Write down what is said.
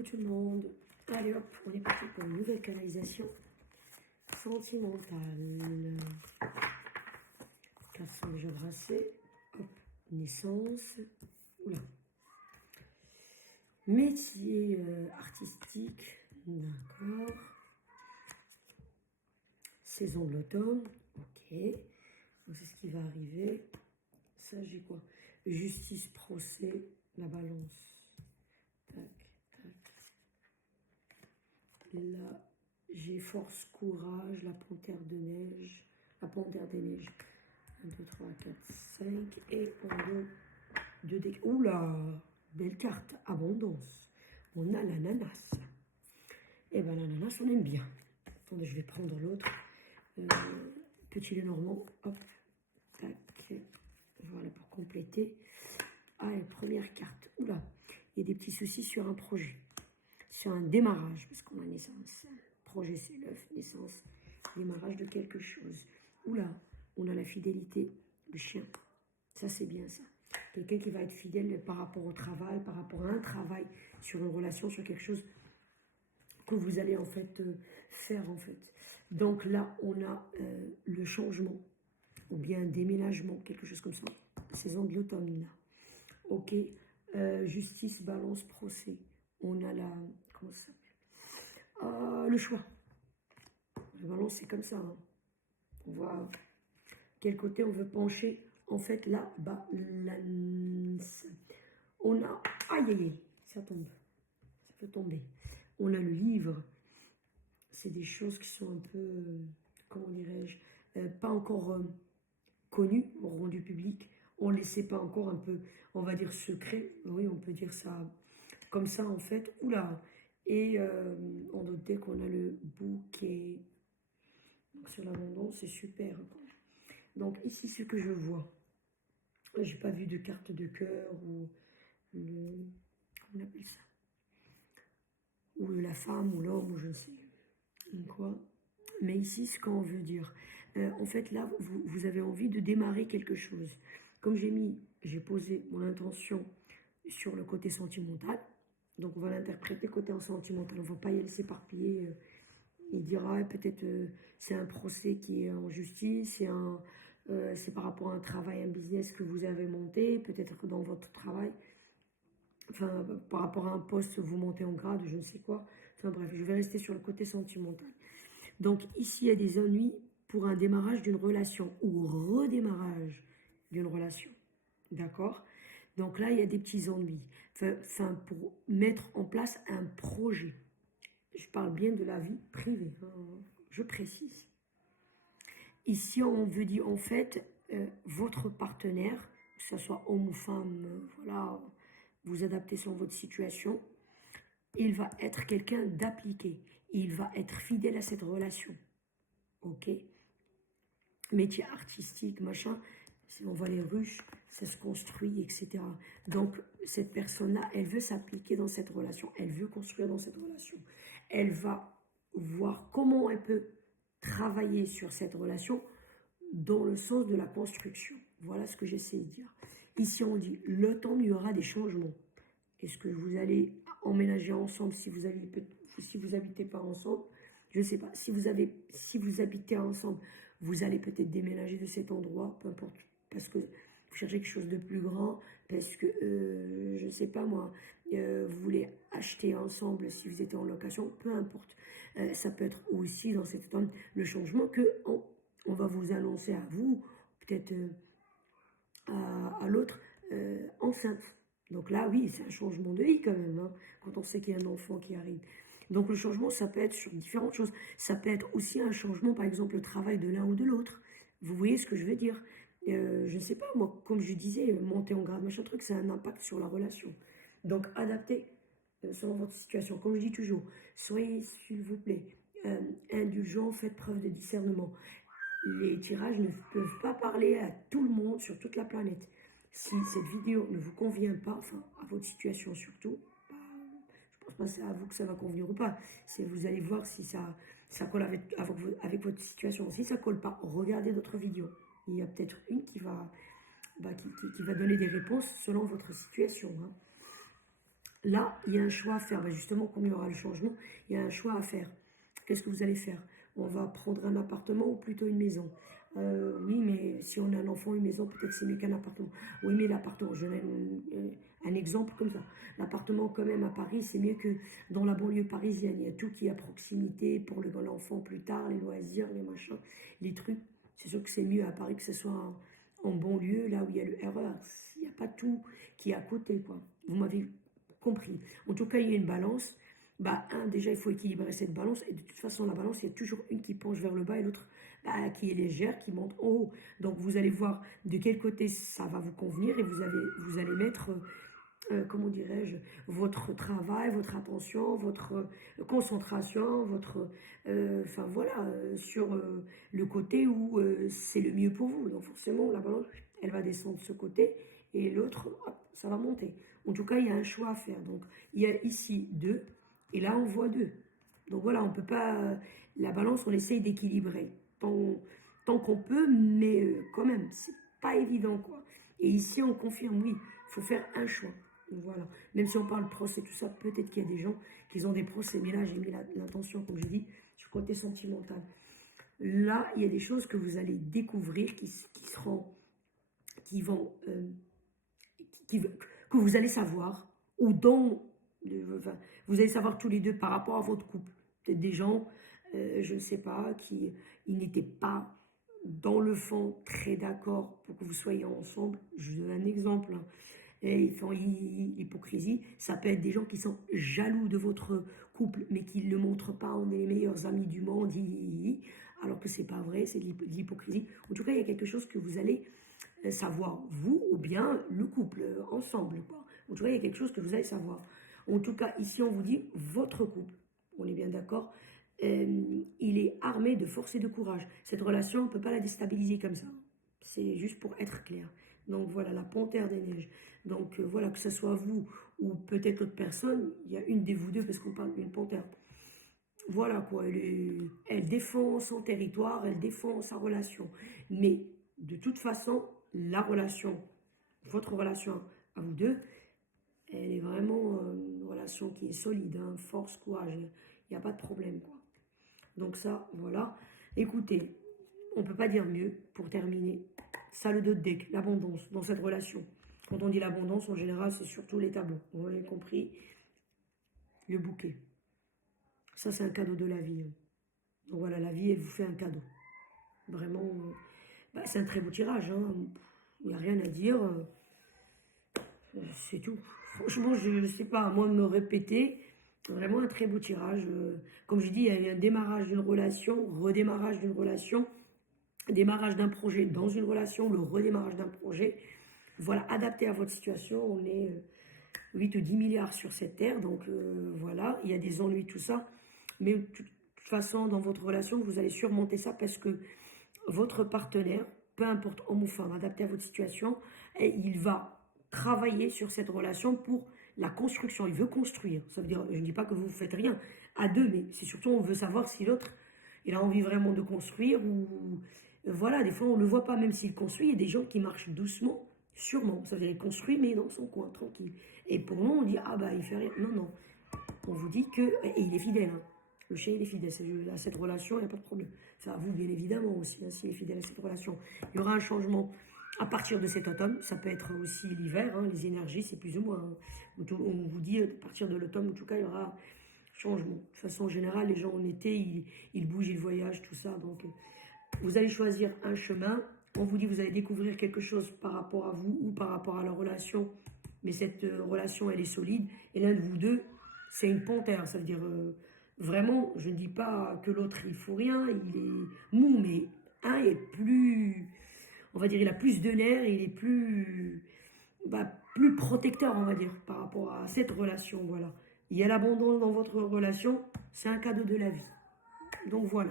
Coucou tout le monde. Allez hop, on est parti pour une nouvelle canalisation sentimentale. Cartes sont déjà brassées. Hop, naissance. Oula. Métier artistique. D'accord. Saison de l'automne. Ok. Donc c'est ce qui va arriver. Ça, j'ai quoi? Justice, procès, la balance. Tac, tac. Là, j'ai force, courage, la panthère de neige. La panthère des neiges. 1, 2, 3, 4, 5. Et on a deux dés. Oula! Belle carte. Abondance. On a l'ananas. Et bien, l'ananas, on aime bien. Attendez, je vais prendre l'autre. Petit Lenormand. Hop. Tac. Voilà, pour compléter. Allez, première carte. Oula! Il y a des petits soucis sur un projet. Sur un démarrage, parce qu'on a naissance. Projet, c'est l'œuf, naissance, démarrage de quelque chose. Oula, on a la fidélité, le chien. Ça, c'est bien ça. Quelqu'un qui va être fidèle par rapport au travail, par rapport à un travail, sur une relation, sur quelque chose que vous allez en fait faire en fait. Donc là, on a le changement, ou bien un déménagement, quelque chose comme ça. Saison de l'automne, là. Ok, justice, balance, procès. On a la... Comment ça s'appelle? Le choix. La balance, c'est comme ça. Hein. On voit quel côté on veut pencher. En fait, la balance. On a... Aïe, aïe, aïe. Ça tombe. Ça peut tomber. On a le livre. C'est des choses qui sont un peu... comment dirais-je, pas encore connues, rendues publiques. On ne les sait pas encore un peu, on va dire, secret. Oui, on peut dire ça comme ça, en fait. Oula. Et on note dès qu'on a le bouquet. Donc, sur l'abondance, c'est super. Donc, ici, ce que je vois, j'ai pas vu de carte de cœur ou le... Comment on appelle ça? Ou la femme ou l'homme, ou je ne sais quoi. Mais ici, ce qu'on veut dire, en fait, là, vous avez envie de démarrer quelque chose. Comme j'ai posé mon intention sur le côté sentimental. Donc, on va l'interpréter côté sentimental. On ne va pas y aller s'éparpiller. Il dira peut-être c'est un procès qui est en justice, c'est par rapport à un travail, un business que vous avez monté, peut-être dans votre travail. Enfin, par rapport à un poste, vous montez en grade, je ne sais quoi. Enfin bref, je vais rester sur le côté sentimental. Donc ici, il y a des ennuis pour un démarrage d'une relation ou redémarrage d'une relation. D'accord? Donc là, il y a des petits ennuis. Enfin, pour mettre en place un projet. Je parle bien de la vie privée, hein, je précise. Ici, on veut dire en fait, votre partenaire, que ce soit homme ou femme, voilà, vous adaptez sur votre situation, il va être quelqu'un d'appliqué. Il va être fidèle à cette relation. Ok? Métier artistique, machin, si on voit les ruches, ça se construit, etc. Donc, cette personne-là, elle veut s'appliquer dans cette relation. Elle veut construire dans cette relation. Elle va voir comment elle peut travailler sur cette relation dans le sens de la construction. Voilà ce que j'essaie de dire. Ici, on dit, le temps, il y aura des changements. Est-ce que vous allez emménager ensemble si vous habitez pas ensemble? Je ne sais pas. Si vous habitez ensemble, vous allez peut-être déménager de cet endroit, peu importe, parce que vous cherchez quelque chose de plus grand, parce que, je ne sais pas moi, vous voulez acheter ensemble si vous êtes en location, peu importe. Ça peut être aussi dans cette zone le changement que on va vous annoncer à vous, peut-être à l'autre, enceinte. Donc là, oui, c'est un changement de vie quand même, hein, quand on sait qu'il y a un enfant qui arrive. Donc le changement, ça peut être sur différentes choses. Ça peut être aussi un changement, par exemple, le travail de l'un ou de l'autre. Vous voyez ce que je veux dire? Je ne sais pas, moi, comme je disais, monter en grade, machin truc, c'est un impact sur la relation. Donc adaptez selon votre situation. Comme je dis toujours, soyez, s'il vous plaît, indulgents, faites preuve de discernement. Les tirages ne peuvent pas parler à tout le monde sur toute la planète. Si cette vidéo ne vous convient pas, enfin à votre situation surtout, bah, je pense pas que c'est à vous que ça va convenir ou pas. Vous allez voir si ça colle avec votre situation. Si ça colle pas, regardez d'autres vidéos. Il y a peut-être une qui va donner des réponses selon votre situation. Hein. Là, il y a un choix à faire. Ben justement, comme il y aura le changement, il y a un choix à faire. Qu'est-ce que vous allez faire? On va prendre un appartement ou plutôt une maison? Oui, mais si on a un enfant, une maison, peut-être c'est mieux qu'un appartement. Oui, mais l'appartement, je donne un exemple comme ça. L'appartement, quand même, à Paris, c'est mieux que dans la banlieue parisienne. Il y a tout qui est à proximité pour l'enfant plus tard, les loisirs, les machins, les trucs. C'est sûr que c'est mieux à Paris que ce soit en banlieue, là où il y a le RER. Il n'y a pas tout qui est à côté, quoi. Vous m'avez compris. En tout cas, il y a une balance. Bah, déjà, il faut équilibrer cette balance. Et de toute façon, la balance, il y a toujours une qui penche vers le bas et l'autre bah, qui est légère, qui monte en haut. Donc, vous allez voir de quel côté ça va vous convenir et vous allez mettre, comment dirais-je, votre travail, votre attention, votre concentration, enfin voilà, sur le côté où c'est le mieux pour vous. Donc, forcément, la balance, elle va descendre de ce côté et l'autre, hop, ça va monter. En tout cas, il y a un choix à faire. Donc, il y a ici 2 et là, on voit 2. Donc voilà, on peut pas. La balance, on essaye d'équilibrer tant qu'on peut, mais quand même, c'est pas évident quoi. Et ici, on confirme, oui, il faut faire un choix. Voilà. Même si on parle procès, tout ça, peut-être qu'il y a des gens qui ont des procès, mais là, j'ai mis l'intention, comme je dis, sur le côté sentimental. Là, il y a des choses que vous allez découvrir qui seront, qui vont, que vous allez savoir, ou dont enfin, vous allez savoir tous les deux par rapport à votre couple. Peut-être des gens, je ne sais pas, qui ils n'étaient pas dans le fond très d'accord pour que vous soyez ensemble. Je vous donne un exemple. Hein. Et ils font l'hypocrisie. Ça peut être des gens qui sont jaloux de votre couple, mais qui ne le montrent pas. On est les meilleurs amis du monde, alors que c'est pas vrai, c'est de l'hypocrisie. En tout cas, il y a quelque chose que vous allez savoir, vous ou bien le couple, ensemble. Quoi. En tout cas, il y a quelque chose que vous allez savoir. En tout cas, ici, on vous dit votre couple. On est bien d'accord. Il est armé de force et de courage. Cette relation, on ne peut pas la déstabiliser comme ça. C'est juste pour être clair. Donc voilà, la panthère des neiges. Donc voilà, que ce soit vous ou peut-être l'autre personne, il y a une des vous deux parce qu'on parle d'une panthère. Voilà quoi, elle défend son territoire, elle défend sa relation. Mais de toute façon, la relation, votre relation à vous deux, elle est vraiment une relation qui est solide, hein, force, courage, il n'y a pas de problème quoi. Donc ça, voilà. Écoutez, on ne peut pas dire mieux pour terminer. Ça le dos de deck, l'abondance dans cette relation. Quand on dit l'abondance, en général, c'est surtout les tableaux. Vous avez compris, le bouquet. Ça, c'est un cadeau de la vie. Hein. Donc voilà, la vie, elle vous fait un cadeau. Vraiment, bah, c'est un très beau tirage. Hein. Il n'y a rien à dire. C'est tout. Franchement, je ne sais pas, à moins de me répéter. Vraiment un très beau tirage. Comme je dis, il y a un démarrage d'une relation, redémarrage d'une relation, démarrage d'un projet dans une relation, le redémarrage d'un projet. Voilà, adapté à votre situation. On est 8 ou 10 milliards sur cette terre. Donc voilà, il y a des ennuis, tout ça. Mais de toute façon, dans votre relation, vous allez surmonter ça parce que votre partenaire, peu importe homme ou femme, adapté à votre situation, et il va travailler sur cette relation pour la construction. Il veut construire. Ça veut dire, je ne dis pas que vous ne faites rien à deux, mais c'est surtout on veut savoir si l'autre il a envie vraiment de construire ou voilà, des fois on ne le voit pas même s'il construit. Il y a des gens qui marchent doucement, sûrement. Ça veut dire il construit mais dans son coin, tranquille. Et pour nous on dit ah bah il fait rien. Non non, on vous dit que et il est fidèle. Hein. Le chien, il est fidèle à cette relation, il n'y a pas de problème. Ça, vous, bien évidemment, aussi, hein, s'il est fidèle à cette relation. Il y aura un changement à partir de cet automne. Ça peut être aussi l'hiver, hein, les énergies, c'est plus ou moins. Hein. On vous dit, à partir de l'automne, en tout cas, il y aura changement. De façon générale, les gens en été, ils bougent, ils voyagent, tout ça. Donc, vous allez choisir un chemin. On vous dit, vous allez découvrir quelque chose par rapport à vous ou par rapport à la relation. Mais cette relation, elle est solide. Et l'un de vous deux, c'est une panthère. Ça veut dire... Vraiment, je ne dis pas que l'autre il faut rien, il est mou, mais un est plus, on va dire, il a plus de nerfs, il est plus, bah, plus protecteur, on va dire, par rapport à cette relation, voilà. Il y a l'abandon dans votre relation, c'est un cadeau de la vie. Donc voilà.